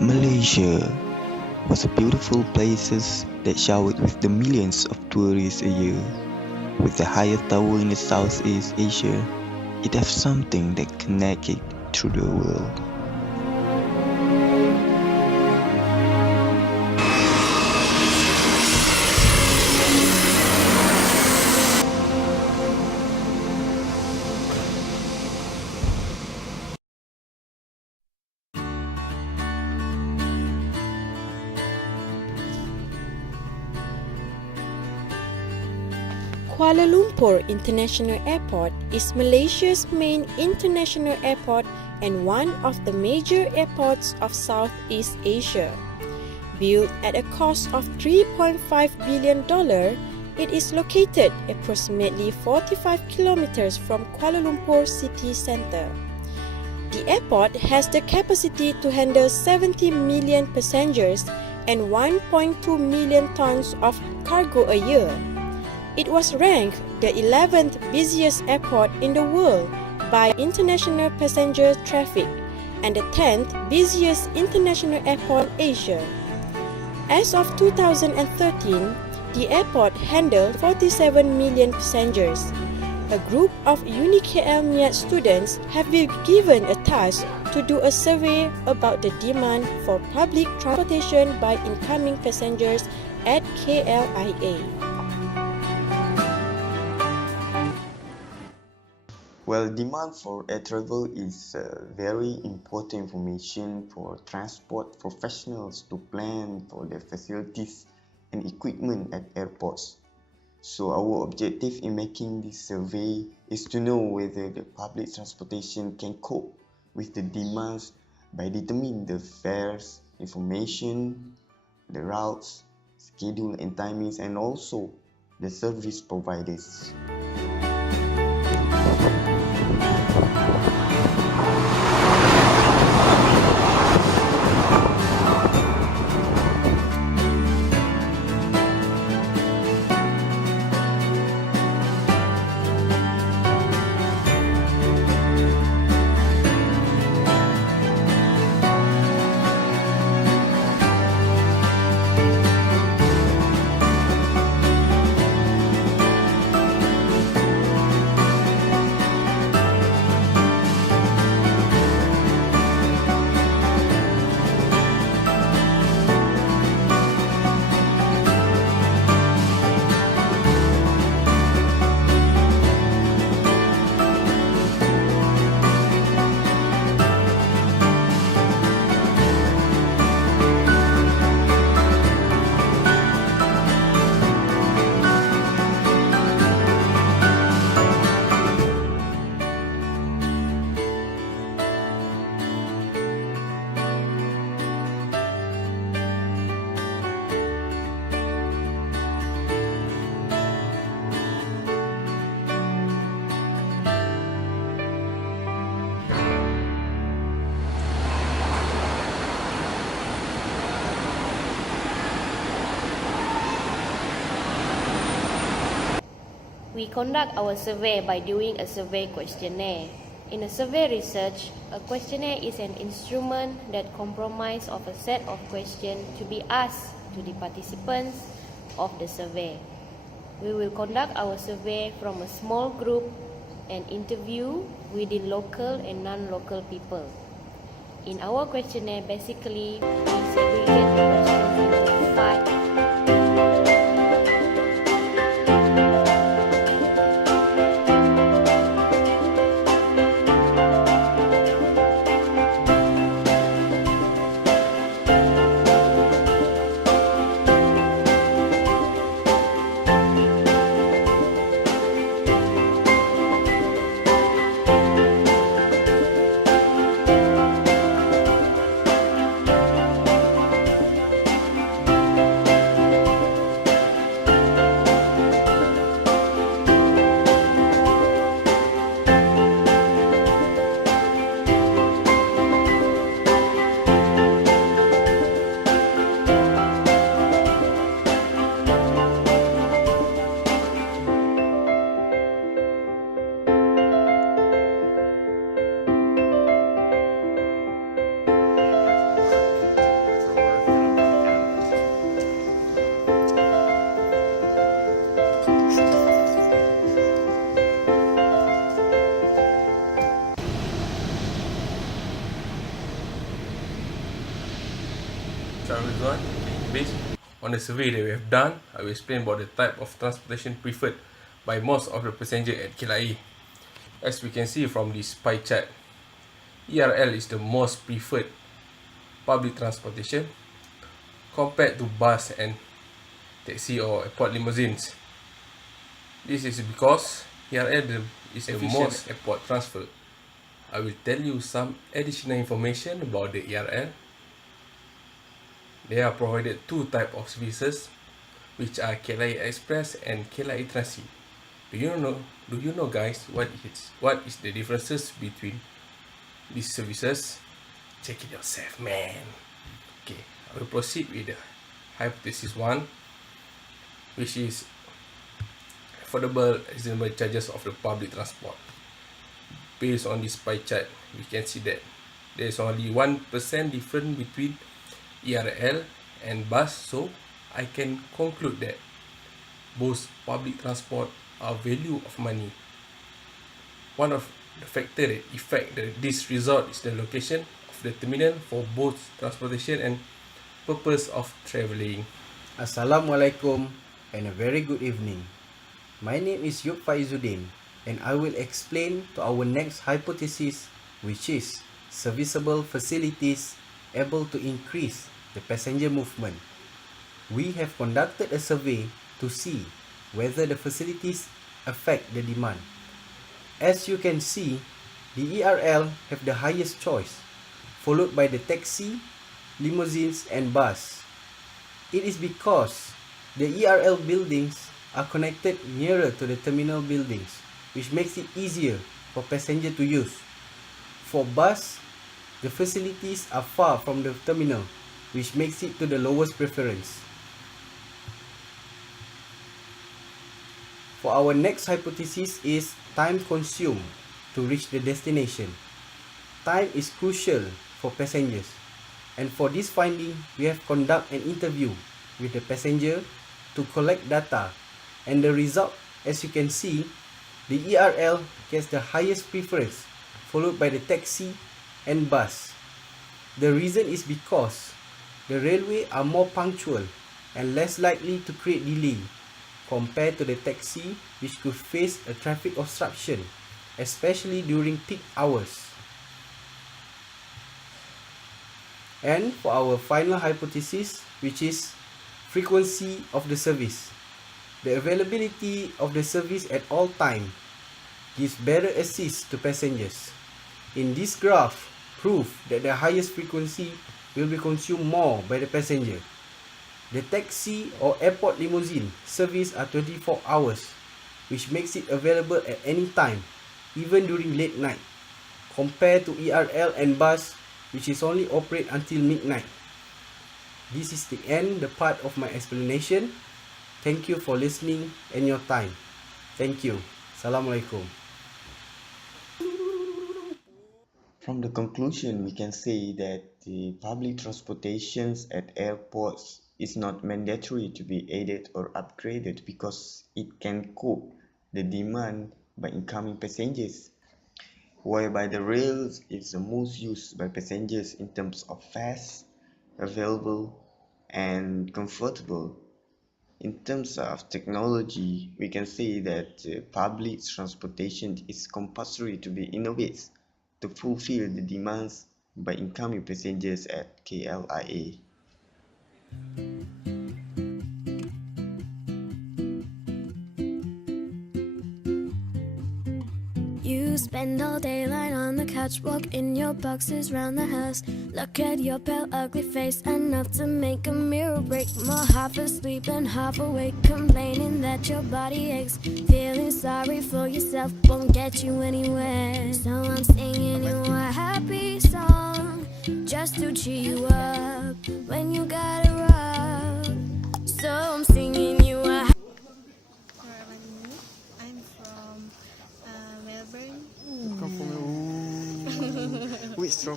Malaysia was a beautiful place that showered with the millions of tourists a year. With the highest tower in the Southeast Asia, it has something that connects it to the world. Kuala Lumpur International Airport is Malaysia's main international airport and one of the major airports of Southeast Asia. Built at a cost of $3.5 billion, it is located approximately 45 kilometers from Kuala Lumpur city centre. The airport has the capacity to handle 70 million passengers and 1.2 million tons of cargo a year. It was ranked the 11th busiest airport in the world by international passenger traffic and the 10th busiest international airport in Asia. As of 2013, the airport handled 47 million passengers. A group of UniKL MIAT students have been given a task to do a survey about the demand for public transportation by incoming passengers at KLIA. Well, demand for air travel is very important information for transport professionals to plan for their facilities and equipment at airports. So our objective in making this survey is to know whether the public transportation can cope with the demands by determining the fares, information, the routes, schedule and timings, and also the service providers. We conduct our survey by doing a survey questionnaire. In a survey research, a questionnaire is an instrument that comprises of a set of questions to be asked to the participants of the survey. We will conduct our survey from a small group and interview within local and non-local people. In our questionnaire, basically, we segregate the questions into 5. Travel Rizwan. Based on the survey that we have done, I will explain about the type of transportation preferred by most of the passengers at KLIA. As we can see from this pie chart, ERL is the most preferred public transportation compared to bus and taxi or airport limousines. This is because ERL is the most airport transfer. I will tell you some additional information about the ERL. They are provided two types of services, which are KLIA Express and KLIA Transit. Do you know guys what is the differences between these services? Check it yourself, man. Okay, I will proceed with the hypothesis 1, which is affordable reasonable charges of the public transport. Based on this pie chart, we can see that there is only 1% difference between ERL and bus, so I can conclude that both public transport are value of money. One of the factors that affect this result is the location of the terminal for both transportation and purpose of travelling. Assalamualaikum and a very good evening. My name is Yub Faizuddin and I will explain to our next hypothesis, which is serviceable facilities able to increase the passenger movement. We have conducted a survey to see whether the facilities affect the demand. As you can see, the ERL have the highest choice, followed by the taxi, limousines and bus. It is because the ERL buildings are connected nearer to the terminal buildings, which makes it easier for passenger to use. For bus, the facilities are far from the terminal, which makes it to the lowest preference. For our next hypothesis is time consumed to reach the destination. Time is crucial for passengers, and for this finding, we have conducted an interview with the passenger to collect data, and the result, as you can see, the ERL gets the highest preference, followed by the taxi and bus. The reason is because the railway are more punctual and less likely to create delay compared to the taxi, which could face a traffic obstruction, especially during peak hours. And for our final hypothesis, which is frequency of the service. The availability of the service at all times gives better assist to passengers. In this graph, prove that the highest frequency will be consumed more by the passenger. The taxi or airport limousine service are 24 hours, which makes it available at any time, even during late night, compared to ERL and bus, which is only operate until midnight. This is the end, the part of my explanation. Thank you for listening and your time. Thank you. Assalamualaikum. From the conclusion, we can say that the public transportations at airports is not mandatory to be added or upgraded because it can cope the demand by incoming passengers, whereby the rails is the most used by passengers in terms of fast, available, and comfortable. In terms of technology, we can say that public transportation is compulsory to be innovated to fulfill the demands by incoming passengers at KLIA. You spend all day lying on the couch, walk in your boxes round the house. Look at your pale, ugly face, enough to make a mirror break. More half asleep and half awake, complaining that your body aches. Feeling sorry for yourself won't get you anywhere. So I'm singing you a happy song, just to cheer you up. When you